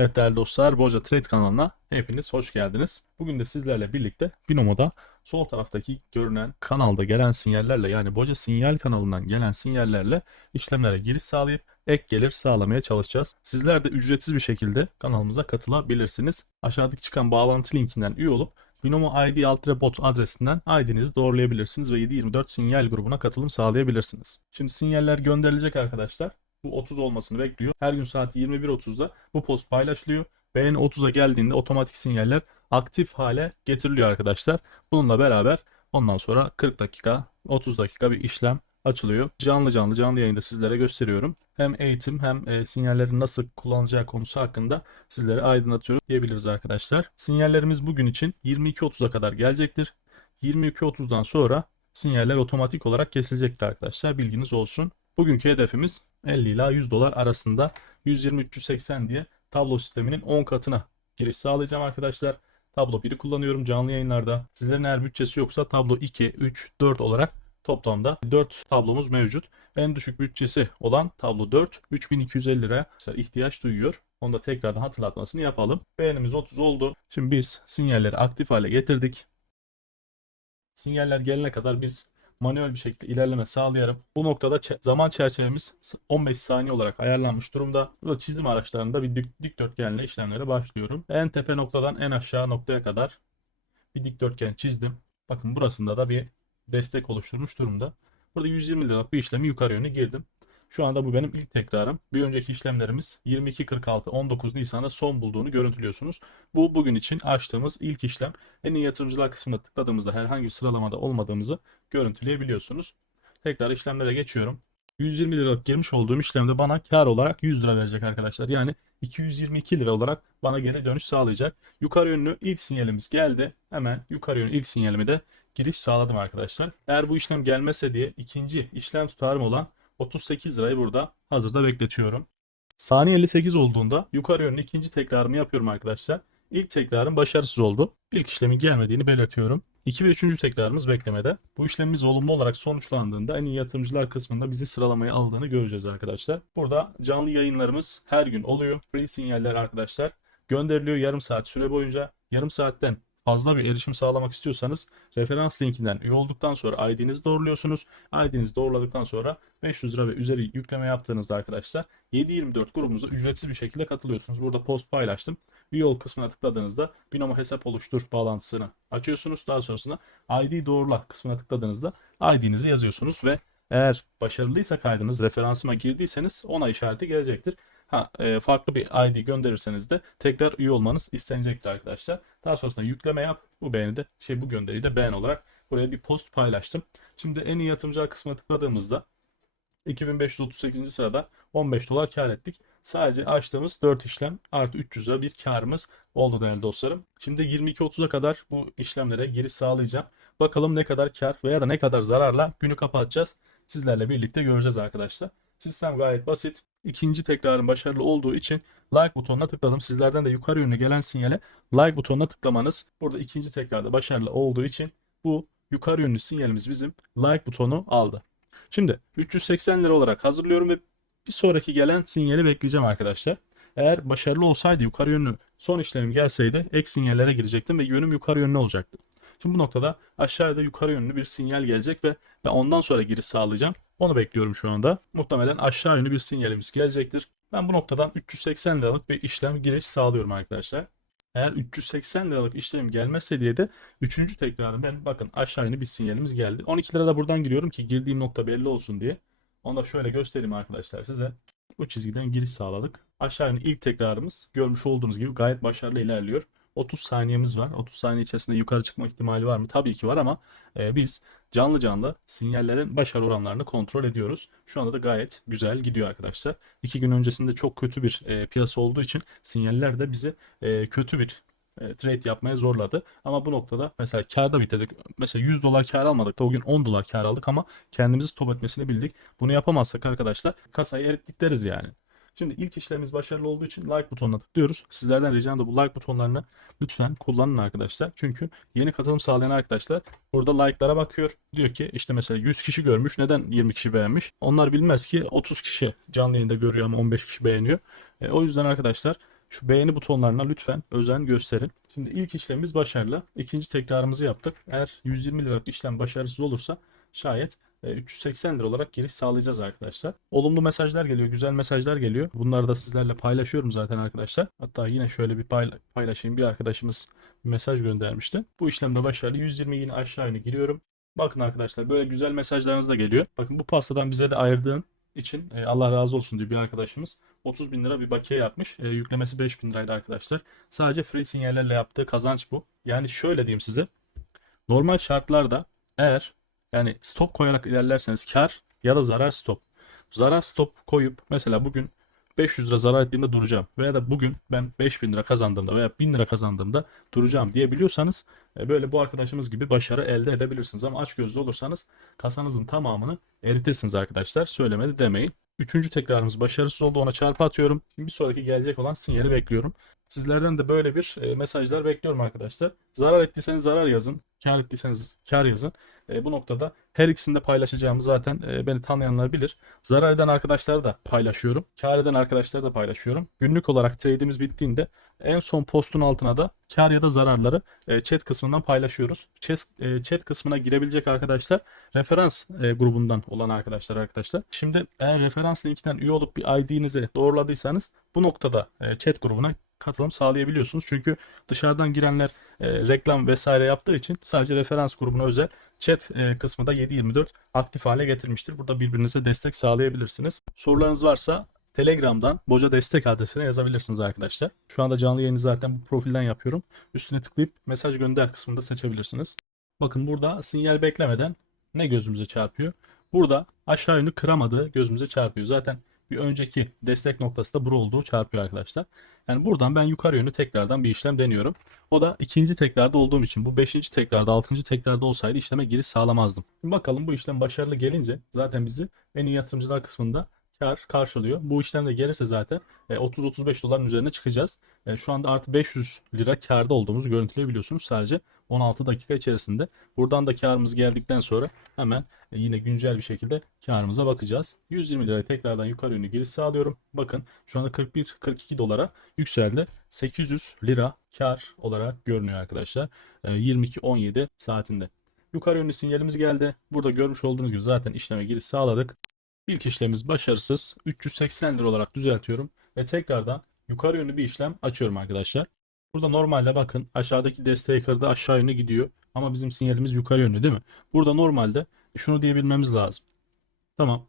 Evet değerli dostlar, Boca Trade kanalına hepiniz hoş geldiniz. Bugün de sizlerle birlikte Binomo'da sol taraftaki görünen kanalda gelen sinyallerle yani Boca sinyal kanalından gelen sinyallerle işlemlere giriş sağlayıp ek gelir sağlamaya çalışacağız. Sizler de ücretsiz bir şekilde kanalımıza katılabilirsiniz. Aşağıdaki çıkan bağlantı linkinden üye olup Binomo ID Altre Bot adresinden ID'nizi doğrulayabilirsiniz ve 724 sinyal grubuna katılım sağlayabilirsiniz. Şimdi sinyaller gönderilecek arkadaşlar bu 30 olmasını bekliyor. Her gün saat 21.30'da bu post paylaşılıyor. Beğeni 30'a geldiğinde otomatik sinyaller aktif hale getiriliyor arkadaşlar. Bununla beraber ondan sonra 40 dakika 30 dakika bir işlem açılıyor. Canlı canlı canlı yayında sizlere gösteriyorum. Hem eğitim hem e, sinyallerin nasıl kullanılacağı konusu hakkında sizlere aydınlatıyorum diyebiliriz arkadaşlar. Sinyallerimiz bugün için 22.30'a kadar gelecektir. 22.30'dan sonra sinyaller otomatik olarak kesilecektir arkadaşlar. Bilginiz olsun. Bugünkü hedefimiz 50 ila 100 dolar arasında 120-380 diye tablo sisteminin 10 katına giriş sağlayacağım arkadaşlar. Tablo 1'i kullanıyorum canlı yayınlarda. Sizlerin eğer bütçesi yoksa tablo 2, 3, 4 olarak toplamda 4 tablomuz mevcut. En düşük bütçesi olan tablo 4 3250 liraya ihtiyaç duyuyor. Onu da tekrardan hatırlatmasını yapalım. Beğenimiz 30 oldu. Şimdi biz sinyalleri aktif hale getirdik. Sinyaller gelene kadar biz manuel bir şekilde ilerleme sağlayarım. Bu noktada zaman çerçevemiz 15 saniye olarak ayarlanmış durumda. Burada çizim araçlarında bir dik- dikdörtgenle işlemlere başlıyorum. En tepe noktadan en aşağı noktaya kadar bir dikdörtgen çizdim. Bakın burasında da bir destek oluşturmuş durumda. Burada 120 liralık bir işlemi yukarı yönü girdim. Şu anda bu benim ilk tekrarım. Bir önceki işlemlerimiz 22.46 19 Nisan'da son bulduğunu görüntülüyorsunuz. Bu bugün için açtığımız ilk işlem. En iyi yatırımcılar kısmına tıkladığımızda herhangi bir sıralamada olmadığımızı görüntüleyebiliyorsunuz. Tekrar işlemlere geçiyorum. 120 liralık girmiş olduğum işlemde bana kar olarak 100 lira verecek arkadaşlar. Yani 222 lira olarak bana geri dönüş sağlayacak. Yukarı yönlü ilk sinyalimiz geldi. Hemen yukarı yönlü ilk sinyalimi de giriş sağladım arkadaşlar. Eğer bu işlem gelmese diye ikinci işlem tutarım olan 38 lirayı burada hazırda bekletiyorum. Saniye 58 olduğunda yukarı yönlü ikinci tekrarımı yapıyorum arkadaşlar. İlk tekrarım başarısız oldu. İlk işlemin gelmediğini belirtiyorum. 2 ve 3. tekrarımız beklemede. Bu işlemimiz olumlu olarak sonuçlandığında en iyi yatırımcılar kısmında bizi sıralamaya aldığını göreceğiz arkadaşlar. Burada canlı yayınlarımız her gün oluyor. Free sinyaller arkadaşlar gönderiliyor yarım saat süre boyunca. Yarım saatten fazla bir erişim sağlamak istiyorsanız referans linkinden üye olduktan sonra ID'nizi doğruluyorsunuz. ID'nizi doğruladıktan sonra 500 lira ve üzeri yükleme yaptığınızda arkadaşlar 724 grubumuza ücretsiz bir şekilde katılıyorsunuz. Burada post paylaştım. Üye ol kısmına tıkladığınızda binomo hesap oluştur bağlantısını açıyorsunuz. Daha sonrasında ID doğrula kısmına tıkladığınızda ID'nizi yazıyorsunuz ve eğer başarılıysa kaydınız referansıma girdiyseniz ona işareti gelecektir. Ha, e, farklı bir ID gönderirseniz de tekrar üye olmanız istenecektir arkadaşlar. Daha sonrasında yükleme yap. Bu beğeni de şey bu gönderiyi de beğen olarak buraya bir post paylaştım. Şimdi en iyi yatırımcılar kısmına tıkladığımızda 2538. sırada 15 dolar kar ettik. Sadece açtığımız 4 işlem artı 300 lira bir karımız oldu değerli dostlarım. Şimdi 22.30'a kadar bu işlemlere giriş sağlayacağım. Bakalım ne kadar kar veya da ne kadar zararla günü kapatacağız. Sizlerle birlikte göreceğiz arkadaşlar. Sistem gayet basit. İkinci tekrarın başarılı olduğu için like butonuna tıkladım. Sizlerden de yukarı yönlü gelen sinyale like butonuna tıklamanız burada ikinci tekrarda başarılı olduğu için bu yukarı yönlü sinyalimiz bizim like butonu aldı. Şimdi 380 lira olarak hazırlıyorum ve bir sonraki gelen sinyali bekleyeceğim arkadaşlar. Eğer başarılı olsaydı yukarı yönlü son işlemim gelseydi ek sinyallere girecektim ve yönüm yukarı yönlü olacaktı. Şimdi bu noktada aşağıda yukarı yönlü bir sinyal gelecek ve ben ondan sonra giriş sağlayacağım. Onu bekliyorum şu anda. Muhtemelen aşağı yönlü bir sinyalimiz gelecektir. Ben bu noktadan 380 liralık bir işlem giriş sağlıyorum arkadaşlar. Eğer 380 liralık işlem gelmezse diye de 3. tekrarı ben bakın aşağı yönlü bir sinyalimiz geldi. 12 lira da buradan giriyorum ki girdiğim nokta belli olsun diye. Onu da şöyle göstereyim arkadaşlar size. Bu çizgiden giriş sağladık. Aşağı yönlü ilk tekrarımız görmüş olduğunuz gibi gayet başarılı ilerliyor. 30 saniyemiz var. 30 saniye içerisinde yukarı çıkma ihtimali var mı? Tabii ki var ama e, biz canlı canlı sinyallerin başarı oranlarını kontrol ediyoruz. Şu anda da gayet güzel gidiyor arkadaşlar. İki gün öncesinde çok kötü bir e, piyasa olduğu için sinyaller de bizi e, kötü bir e, trade yapmaya zorladı. Ama bu noktada mesela karda bitirdik. Mesela 100 dolar kar almadık da o gün 10 dolar kar aldık ama kendimizi stop etmesini bildik. Bunu yapamazsak arkadaşlar kasayı erittik deriz yani. Şimdi ilk işlemimiz başarılı olduğu için like butonuna tıklıyoruz. Sizlerden ricam da bu like butonlarını lütfen kullanın arkadaşlar. Çünkü yeni katılım sağlayan arkadaşlar burada like'lara bakıyor. Diyor ki işte mesela 100 kişi görmüş neden 20 kişi beğenmiş? Onlar bilmez ki 30 kişi canlı yayında görüyor ama 15 kişi beğeniyor. E, o yüzden arkadaşlar şu beğeni butonlarına lütfen özen gösterin. Şimdi ilk işlemimiz başarılı. İkinci tekrarımızı yaptık. Eğer 120 liralık işlem başarısız olursa şayet 380 lira olarak giriş sağlayacağız arkadaşlar. Olumlu mesajlar geliyor, güzel mesajlar geliyor. Bunları da sizlerle paylaşıyorum zaten arkadaşlar. Hatta yine şöyle bir payla- paylaşayım. Bir arkadaşımız bir mesaj göndermişti. Bu işlemde başarılı. 120 yine aşağı yönü giriyorum. Bakın arkadaşlar böyle güzel mesajlarınız da geliyor. Bakın bu pastadan bize de ayırdığın için e, Allah razı olsun diyor bir arkadaşımız. 30 bin lira bir bakiye yapmış. E, yüklemesi 5 bin liraydı arkadaşlar. Sadece free sinyallerle yaptığı kazanç bu. Yani şöyle diyeyim size. Normal şartlarda eğer yani stop koyarak ilerlerseniz kar ya da zarar stop. Zarar stop koyup mesela bugün 500 lira zarar ettiğimde duracağım. Veya da bugün ben 5000 lira kazandığımda veya 1000 lira kazandığımda duracağım diyebiliyorsanız e, böyle bu arkadaşımız gibi başarı elde edebilirsiniz. Ama aç gözlü olursanız kasanızın tamamını eritirsiniz arkadaşlar. Söylemedi demeyin. Üçüncü tekrarımız başarısız oldu. Ona çarpı atıyorum. Şimdi bir sonraki gelecek olan sinyali bekliyorum. Sizlerden de böyle bir e, mesajlar bekliyorum arkadaşlar. Zarar ettiyseniz zarar yazın. Kar ettiyseniz kar yazın. E, bu noktada her ikisini de paylaşacağımı zaten e, beni tanıyanlar bilir. Zarar eden arkadaşlar da paylaşıyorum. Kar eden arkadaşlar da paylaşıyorum. Günlük olarak trade'imiz bittiğinde en son postun altına da kar ya da zararları e, chat kısmından paylaşıyoruz. Chat, e, chat kısmına girebilecek arkadaşlar referans e, grubundan olan arkadaşlar arkadaşlar. Şimdi eğer referans linkinden üye olup bir ID'nizi doğruladıysanız bu noktada e, chat grubuna katılım sağlayabiliyorsunuz. Çünkü dışarıdan girenler e, reklam vesaire yaptığı için sadece referans grubuna özel chat e, kısmı da 7/24 aktif hale getirmiştir. Burada birbirinize destek sağlayabilirsiniz. Sorularınız varsa Telegram'dan Boca Destek adresine yazabilirsiniz arkadaşlar. Şu anda canlı yayını zaten bu profilden yapıyorum. Üstüne tıklayıp mesaj gönder kısmında seçebilirsiniz. Bakın burada sinyal beklemeden ne gözümüze çarpıyor? Burada aşağı yönlü kıramadığı gözümüze çarpıyor. Zaten bir önceki destek noktası da bura olduğu çarpıyor arkadaşlar. Yani buradan ben yukarı yönlü tekrardan bir işlem deniyorum. O da ikinci tekrarda olduğum için bu beşinci tekrarda altıncı tekrarda olsaydı işleme giriş sağlamazdım. Şimdi bakalım bu işlem başarılı gelince zaten bizi en iyi yatırımcılar kısmında kar karşılıyor. Bu işlem de gelirse zaten e, 30-35 doların üzerine çıkacağız. E, Şu anda artı 500 lira karda olduğumuzu görüntüleyebiliyorsunuz sadece 16 dakika içerisinde. Buradan da karımız geldikten sonra hemen e, yine güncel bir şekilde karımıza bakacağız. 120 liraya tekrardan yukarı yönlü giriş sağlıyorum. Bakın şu anda 41-42 dolara yükseldi. 800 lira kar olarak görünüyor arkadaşlar. E, 22-17 saatinde. Yukarı yönlü sinyalimiz geldi. Burada görmüş olduğunuz gibi zaten işleme giriş sağladık. İlk işlemimiz başarısız. 380 lira olarak düzeltiyorum. Ve tekrardan yukarı yönlü bir işlem açıyorum arkadaşlar. Burada normalde bakın aşağıdaki desteği kırdı aşağı yönlü gidiyor. Ama bizim sinyalimiz yukarı yönlü değil mi? Burada normalde şunu diyebilmemiz lazım. Tamam.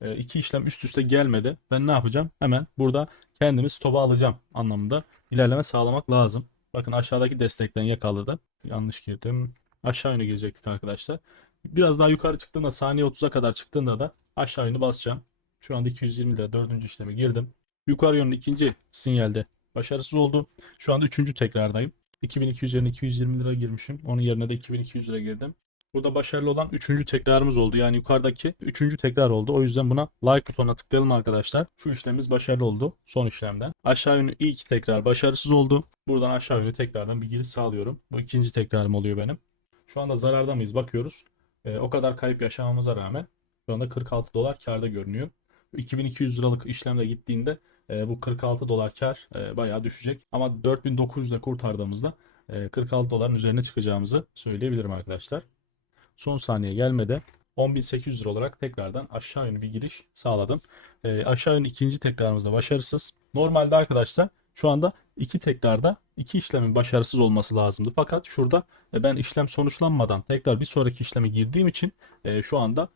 e, iki işlem üst üste gelmedi. Ben ne yapacağım? Hemen burada kendimi stopa alacağım anlamında ilerleme sağlamak lazım. Bakın aşağıdaki destekten yakaladı. Yanlış girdim. Aşağı yöne girecektik arkadaşlar. Biraz daha yukarı çıktığında saniye 30'a kadar çıktığında da aşağı yönü basacağım. Şu anda 220 lira dördüncü işleme girdim. Yukarı yönlü ikinci sinyalde başarısız oldu. Şu anda üçüncü tekrardayım. 2200 yerine 220 lira girmişim. Onun yerine de 2200 lira girdim. Burada başarılı olan üçüncü tekrarımız oldu. Yani yukarıdaki üçüncü tekrar oldu. O yüzden buna like butonuna tıklayalım arkadaşlar. Şu işlemimiz başarılı oldu. Son işlemden. Aşağı yönlü ilk tekrar başarısız oldu. Buradan aşağı yönlü tekrardan bir giriş sağlıyorum. Bu ikinci tekrarım oluyor benim. Şu anda zararda mıyız? Bakıyoruz. Ee, o kadar kayıp yaşamamıza rağmen şu anda 46 dolar karda görünüyor. 2200 liralık işlemle gittiğinde e, bu 46 dolar kar e, bayağı düşecek. Ama 4900 ile kurtardığımızda e, 46 doların üzerine çıkacağımızı söyleyebilirim arkadaşlar. Son saniye gelmede 10.800 lira olarak tekrardan aşağı yönlü bir giriş sağladım. E, aşağı yönlü ikinci tekrarımızda başarısız. Normalde arkadaşlar şu anda iki tekrarda iki işlemin başarısız olması lazımdı. Fakat şurada e, ben işlem sonuçlanmadan tekrar bir sonraki işleme girdiğim için e, şu anda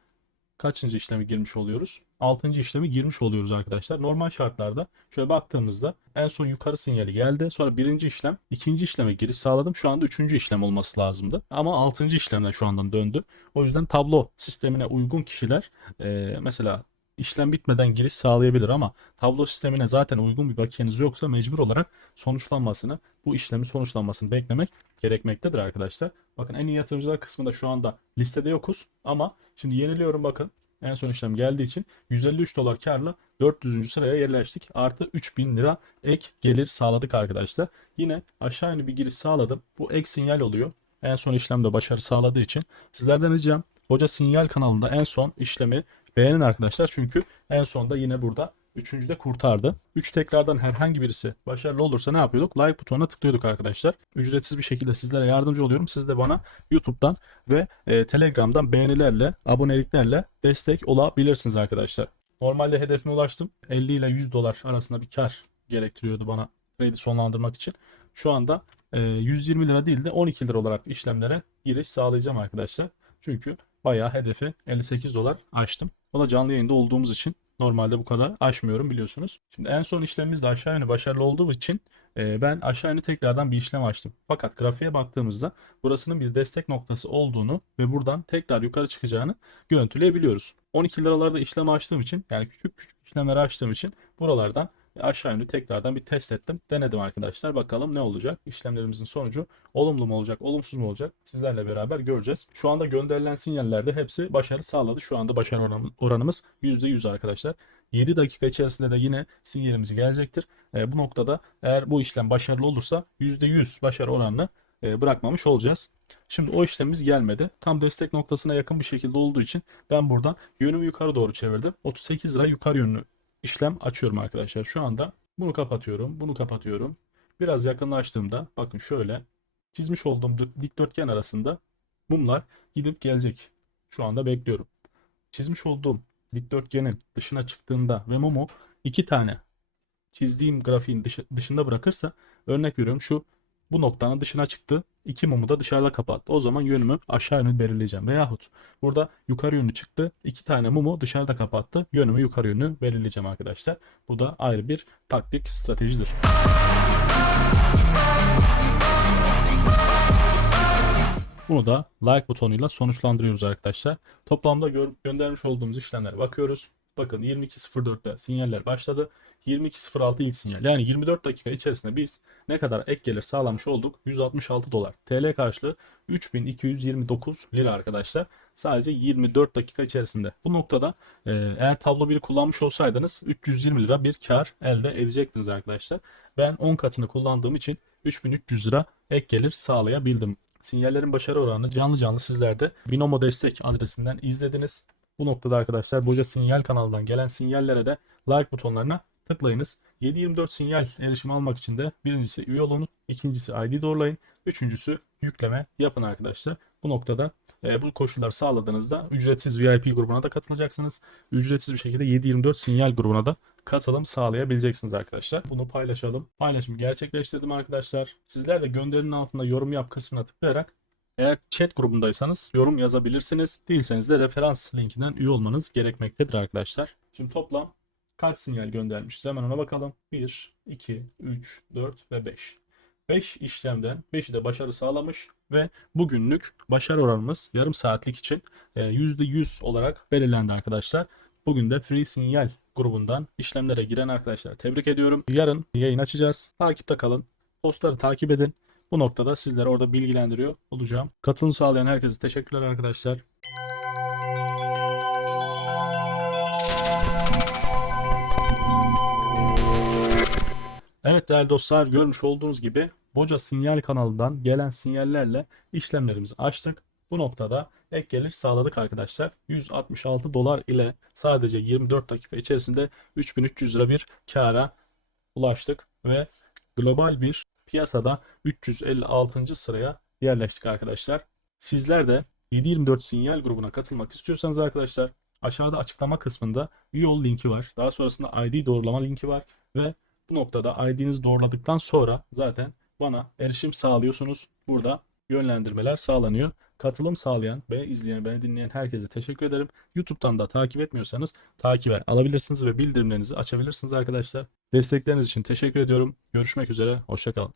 kaçıncı işlemi girmiş oluyoruz? Altıncı işlemi girmiş oluyoruz arkadaşlar. Normal şartlarda şöyle baktığımızda en son yukarı sinyali geldi. Sonra birinci işlem, ikinci işleme giriş sağladım. Şu anda üçüncü işlem olması lazımdı. Ama altıncı işlemden şu andan döndü. O yüzden tablo sistemine uygun kişiler e, mesela işlem bitmeden giriş sağlayabilir ama tablo sistemine zaten uygun bir bakiyeniz yoksa mecbur olarak sonuçlanmasını, bu işlemin sonuçlanmasını beklemek gerekmektedir arkadaşlar. Bakın en iyi yatırımcılar kısmında şu anda listede yokuz ama şimdi yeniliyorum bakın. En son işlem geldiği için 153 dolar karla 400. sıraya yerleştik. Artı 3000 lira ek gelir sağladık arkadaşlar. Yine aşağı yönlü bir giriş sağladım. Bu ek sinyal oluyor. En son işlemde başarı sağladığı için sizlerden ricam Hoca Sinyal kanalında en son işlemi beğenin arkadaşlar. Çünkü en sonda yine burada Üçüncü de kurtardı. Üç tekrardan herhangi birisi başarılı olursa ne yapıyorduk? Like butonuna tıklıyorduk arkadaşlar. Ücretsiz bir şekilde sizlere yardımcı oluyorum. Siz de bana YouTube'dan ve e, Telegram'dan beğenilerle, aboneliklerle destek olabilirsiniz arkadaşlar. Normalde hedefime ulaştım. 50 ile 100 dolar arasında bir kar gerektiriyordu bana trade'i sonlandırmak için. Şu anda e, 120 lira değil de 12 lira olarak işlemlere giriş sağlayacağım arkadaşlar. Çünkü bayağı hedefi 58 dolar açtım. Da canlı yayında olduğumuz için normalde bu kadar aşmıyorum biliyorsunuz. Şimdi en son işlemimiz de aşağı yönlü başarılı olduğu için e, ben aşağı yönlü tekrardan bir işlem açtım. Fakat grafiğe baktığımızda burasının bir destek noktası olduğunu ve buradan tekrar yukarı çıkacağını görüntüleyebiliyoruz. 12 liralarda işlem açtığım için yani küçük küçük işlemleri açtığım için buralardan aşağı yönlü tekrardan bir test ettim. Denedim arkadaşlar. Bakalım ne olacak? İşlemlerimizin sonucu olumlu mu olacak, olumsuz mu olacak? Sizlerle beraber göreceğiz. Şu anda gönderilen sinyallerde hepsi başarı sağladı. Şu anda başarı oran- oranımız %100 arkadaşlar. 7 dakika içerisinde de yine sinyalimiz gelecektir. E, bu noktada eğer bu işlem başarılı olursa %100 başarı oranını e, bırakmamış olacağız. Şimdi o işlemimiz gelmedi. Tam destek noktasına yakın bir şekilde olduğu için ben burada yönümü yukarı doğru çevirdim. 38 lira yukarı yönlü işlem açıyorum arkadaşlar. Şu anda bunu kapatıyorum. Bunu kapatıyorum. Biraz yakınlaştığımda bakın şöyle çizmiş olduğum dik- dikdörtgen arasında mumlar gidip gelecek. Şu anda bekliyorum. Çizmiş olduğum dikdörtgenin dışına çıktığında ve mumu iki tane çizdiğim grafiğin dışı- dışında bırakırsa örnek veriyorum şu bu noktanın dışına çıktı. iki mumu da dışarıda kapattı. O zaman yönümü aşağı yönlü belirleyeceğim. Veyahut burada yukarı yönlü çıktı. iki tane mumu dışarıda kapattı. Yönümü yukarı yönlü belirleyeceğim arkadaşlar. Bu da ayrı bir taktik stratejidir. Bunu da like butonuyla sonuçlandırıyoruz arkadaşlar. Toplamda gö- göndermiş olduğumuz işlemlere bakıyoruz. Bakın 22.04'te sinyaller başladı. 22.06 ilk sinyal. Yani 24 dakika içerisinde biz ne kadar ek gelir sağlamış olduk? 166 dolar. TL karşılığı 3229 lira arkadaşlar. Sadece 24 dakika içerisinde. Bu noktada e, eğer tablo 1'i kullanmış olsaydınız 320 lira bir kar elde edecektiniz arkadaşlar. Ben 10 katını kullandığım için 3300 lira ek gelir sağlayabildim. Sinyallerin başarı oranını canlı canlı sizler de Binomo destek adresinden izlediniz. Bu noktada arkadaşlar Boca Sinyal kanalından gelen sinyallere de like butonlarına tıklayınız. 7/24 sinyal erişimi almak için de birincisi üye olun, ikincisi ID doğrulayın, üçüncüsü yükleme yapın arkadaşlar. Bu noktada e, bu koşullar sağladığınızda ücretsiz VIP grubuna da katılacaksınız. Ücretsiz bir şekilde 7/24 sinyal grubuna da katılım sağlayabileceksiniz arkadaşlar. Bunu paylaşalım. Paylaşımı gerçekleştirdim arkadaşlar. Sizler de gönderinin altında yorum yap kısmına tıklayarak eğer chat grubundaysanız yorum yazabilirsiniz. Değilseniz de referans linkinden üye olmanız gerekmektedir arkadaşlar. Şimdi toplam kaç sinyal göndermişiz? Hemen ona bakalım. 1, 2, 3, 4 ve 5. 5 işlemden 5'i de başarı sağlamış ve bugünlük başarı oranımız yarım saatlik için e, %100 olarak belirlendi arkadaşlar. Bugün de Free Sinyal grubundan işlemlere giren arkadaşlar tebrik ediyorum. Yarın yayın açacağız. Takipte kalın. Postları takip edin. Bu noktada sizleri orada bilgilendiriyor olacağım. Katılım sağlayan herkese teşekkürler arkadaşlar. Evet değerli dostlar görmüş olduğunuz gibi Boca Sinyal kanalından gelen sinyallerle işlemlerimizi açtık. Bu noktada ek gelir sağladık arkadaşlar. 166 dolar ile sadece 24 dakika içerisinde 3300 lira bir kâra ulaştık ve global bir piyasada 356. sıraya yerleştik arkadaşlar. Sizler de 724 sinyal grubuna katılmak istiyorsanız arkadaşlar aşağıda açıklama kısmında üye ol linki var. Daha sonrasında ID doğrulama linki var ve bu noktada ID'nizi doğruladıktan sonra zaten bana erişim sağlıyorsunuz. Burada yönlendirmeler sağlanıyor. Katılım sağlayan, beni izleyen, beni dinleyen herkese teşekkür ederim. YouTube'dan da takip etmiyorsanız takibe alabilirsiniz ve bildirimlerinizi açabilirsiniz arkadaşlar. Destekleriniz için teşekkür ediyorum. Görüşmek üzere, hoşçakalın.